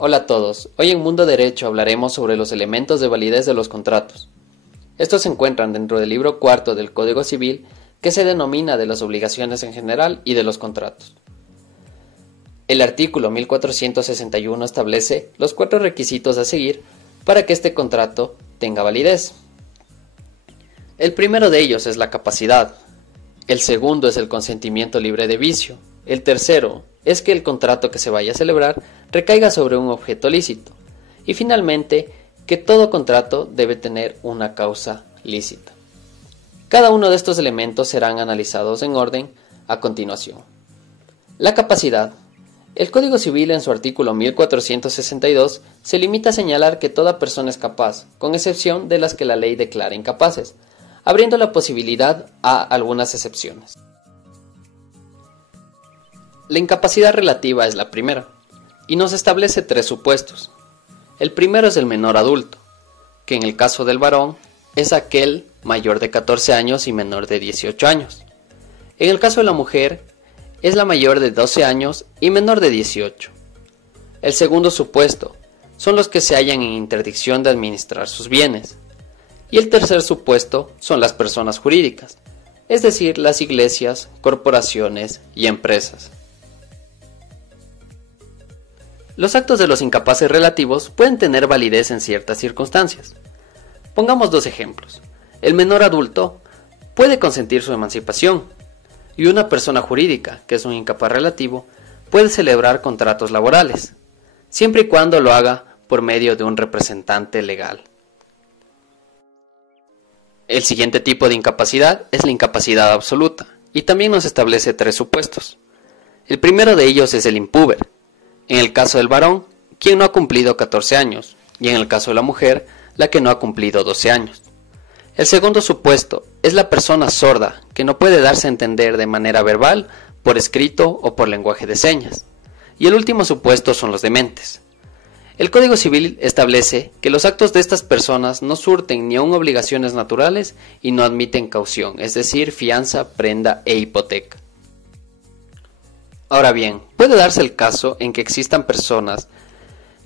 Hola a todos, hoy en Mundo Derecho hablaremos sobre los elementos de validez de los contratos. Estos se encuentran dentro del libro cuarto del Código Civil, que se denomina de las obligaciones en general y de los contratos. El artículo 1461 establece los 4 requisitos a seguir para que este contrato tenga validez. El primero de ellos es la capacidad, el segundo es el consentimiento libre de vicio, el tercero es que el contrato que se vaya a celebrar recaiga sobre un objeto lícito, y finalmente que todo contrato debe tener una causa lícita. Cada uno de estos elementos serán analizados en orden a continuación. La capacidad. El Código Civil en su artículo 1462 se limita a señalar que toda persona es capaz, con excepción de las que la ley declara incapaces, abriendo la posibilidad a algunas excepciones. La incapacidad relativa es la primera, y nos establece 3 supuestos. El primero es el menor adulto, que en el caso del varón es aquel mayor de 14 años y menor de 18 años. En el caso de la mujer es la mayor de 12 años y menor de 18. El segundo supuesto son los que se hallan en interdicción de administrar sus bienes. Y el tercer supuesto son las personas jurídicas, es decir, las iglesias, corporaciones y empresas. Los actos de los incapaces relativos pueden tener validez en ciertas circunstancias. Pongamos 2 ejemplos. El menor adulto puede consentir su emancipación, y una persona jurídica, que es un incapaz relativo, puede celebrar contratos laborales, siempre y cuando lo haga por medio de un representante legal. El siguiente tipo de incapacidad es la incapacidad absoluta, y también nos establece 3 supuestos. El primero de ellos es el impúber. En el caso del varón, quien no ha cumplido 14 años, y en el caso de la mujer, la que no ha cumplido 12 años. El segundo supuesto es la persona sorda, que no puede darse a entender de manera verbal, por escrito o por lenguaje de señas. Y el último supuesto son los dementes. El Código Civil establece que los actos de estas personas no surten ni aun obligaciones naturales y no admiten caución, es decir, fianza, prenda e hipoteca. Ahora bien, puede darse el caso en que existan personas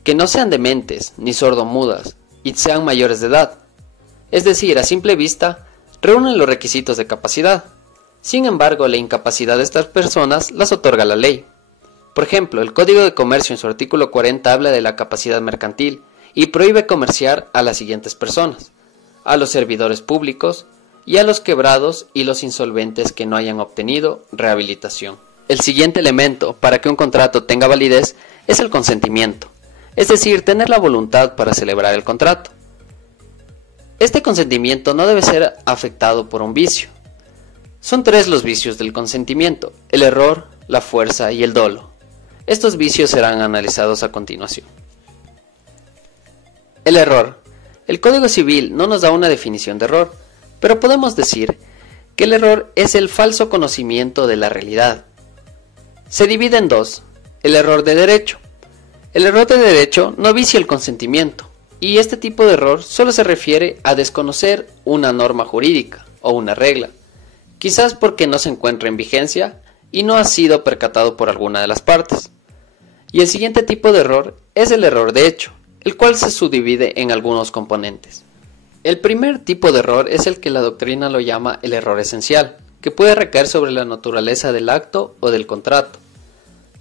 que no sean dementes ni sordomudas y sean mayores de edad. Es decir, a simple vista, reúnen los requisitos de capacidad. Sin embargo, la incapacidad de estas personas las otorga la ley. Por ejemplo, el Código de Comercio en su artículo 40 habla de la capacidad mercantil y prohíbe comerciar a las siguientes personas: a los servidores públicos y a los quebrados y los insolventes que no hayan obtenido rehabilitación. El siguiente elemento para que un contrato tenga validez es el consentimiento, es decir, tener la voluntad para celebrar el contrato. Este consentimiento no debe ser afectado por un vicio. Son 3 los vicios del consentimiento: el error, la fuerza y el dolo. Estos vicios serán analizados a continuación. El error. El Código Civil no nos da una definición de error, pero podemos decir que el error es el falso conocimiento de la realidad. Se divide en 2, el error de derecho. El error de derecho no vicia el consentimiento, y este tipo de error solo se refiere a desconocer una norma jurídica o una regla, quizás porque no se encuentra en vigencia y no ha sido percatado por alguna de las partes. Y el siguiente tipo de error es el error de hecho, el cual se subdivide en algunos componentes. El primer tipo de error es el que la doctrina lo llama el error esencial, que puede recaer sobre la naturaleza del acto o del contrato.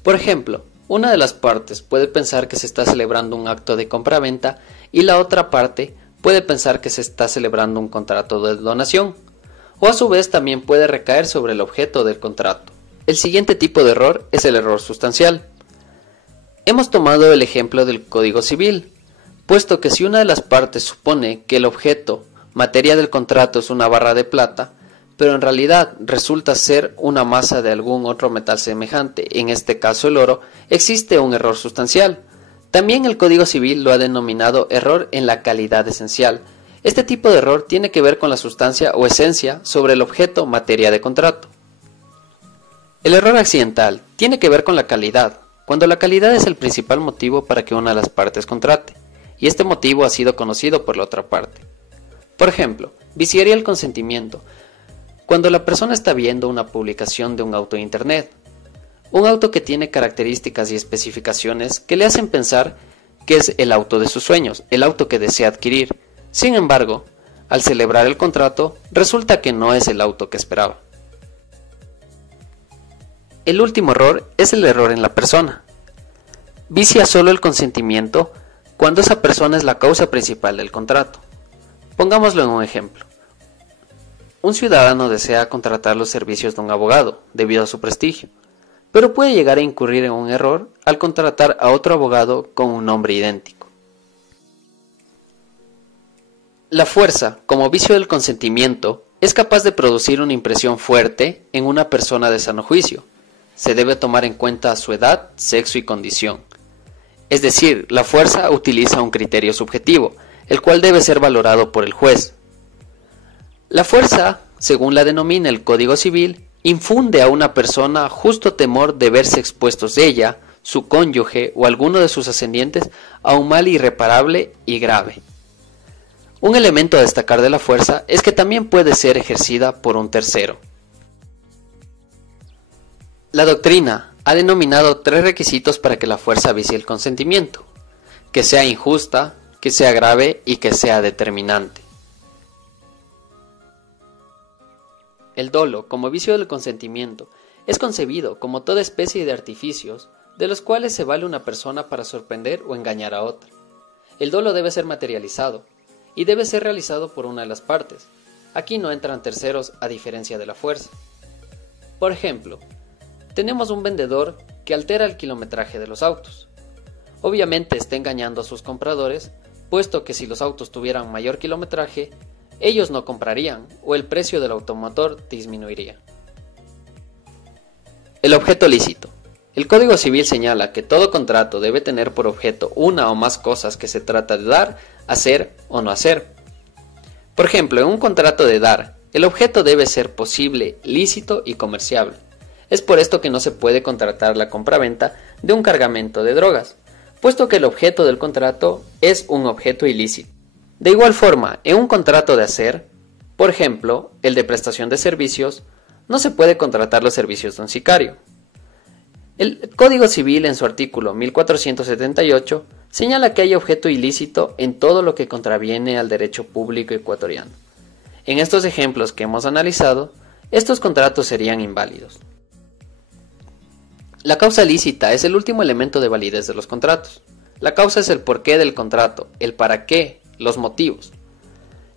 Por ejemplo, una de las partes puede pensar que se está celebrando un acto de compraventa y la otra parte puede pensar que se está celebrando un contrato de donación, o a su vez también puede recaer sobre el objeto del contrato. El siguiente tipo de error es el error sustancial. Hemos tomado el ejemplo del Código Civil, puesto que si una de las partes supone que el objeto, materia del contrato, es una barra de plata, pero en realidad resulta ser una masa de algún otro metal semejante, en este caso el oro, existe un error sustancial. También el Código Civil lo ha denominado error en la calidad esencial. Este tipo de error tiene que ver con la sustancia o esencia sobre el objeto, materia de contrato. El error accidental tiene que ver con la calidad, cuando la calidad es el principal motivo para que una de las partes contrate, y este motivo ha sido conocido por la otra parte. Por ejemplo, viciaría el consentimiento cuando la persona está viendo una publicación de un auto en internet, un auto que tiene características y especificaciones que le hacen pensar que es el auto de sus sueños, el auto que desea adquirir. Sin embargo, al celebrar el contrato, resulta que no es el auto que esperaba. El último error es el error en la persona. Vicia solo el consentimiento cuando esa persona es la causa principal del contrato. Pongámoslo en un ejemplo. Un ciudadano desea contratar los servicios de un abogado debido a su prestigio, pero puede llegar a incurrir en un error al contratar a otro abogado con un nombre idéntico. La fuerza, como vicio del consentimiento, es capaz de producir una impresión fuerte en una persona de sano juicio. Se debe tomar en cuenta su edad, sexo y condición. Es decir, la fuerza utiliza un criterio subjetivo, el cual debe ser valorado por el juez. La fuerza, según la denomina el Código Civil, infunde a una persona justo temor de verse expuestos ella, su cónyuge o alguno de sus ascendientes a un mal irreparable y grave. Un elemento a destacar de la fuerza es que también puede ser ejercida por un tercero. La doctrina ha denominado 3 requisitos para que la fuerza vicie el consentimiento: que sea injusta, que sea grave y que sea determinante. El dolo, como vicio del consentimiento, es concebido como toda especie de artificios de los cuales se vale una persona para sorprender o engañar a otra. El dolo debe ser materializado y debe ser realizado por una de las partes. Aquí no entran terceros a diferencia de la fuerza. Por ejemplo, tenemos un vendedor que altera el kilometraje de los autos. Obviamente está engañando a sus compradores, puesto que si los autos tuvieran mayor kilometraje, ellos no comprarían o el precio del automotor disminuiría. El objeto lícito. El Código Civil señala que todo contrato debe tener por objeto una o más cosas que se trata de dar, hacer o no hacer. Por ejemplo, en un contrato de dar, el objeto debe ser posible, lícito y comerciable. Es por esto que no se puede contratar la compraventa de un cargamento de drogas, puesto que el objeto del contrato es un objeto ilícito. De igual forma, en un contrato de hacer, por ejemplo, el de prestación de servicios, no se puede contratar los servicios de un sicario. El Código Civil, en su artículo 1478, señala que hay objeto ilícito en todo lo que contraviene al derecho público ecuatoriano. En estos ejemplos que hemos analizado, estos contratos serían inválidos. La causa lícita es el último elemento de validez de los contratos. La causa es el porqué del contrato, el para qué, los motivos.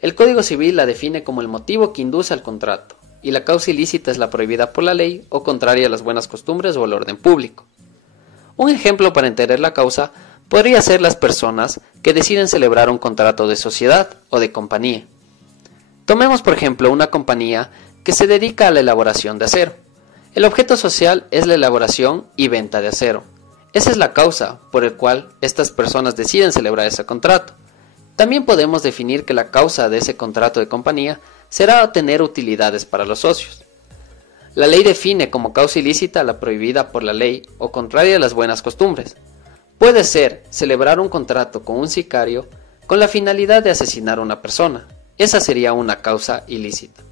El Código Civil la define como el motivo que induce al contrato, y la causa ilícita es la prohibida por la ley o contraria a las buenas costumbres o al orden público. Un ejemplo para entender la causa podría ser las personas que deciden celebrar un contrato de sociedad o de compañía. Tomemos por ejemplo una compañía que se dedica a la elaboración de acero. El objeto social es la elaboración y venta de acero. Esa es la causa por la cual estas personas deciden celebrar ese contrato. También podemos definir que la causa de ese contrato de compañía será obtener utilidades para los socios. La ley define como causa ilícita la prohibida por la ley o contraria a las buenas costumbres. Puede ser celebrar un contrato con un sicario con la finalidad de asesinar a una persona. Esa sería una causa ilícita.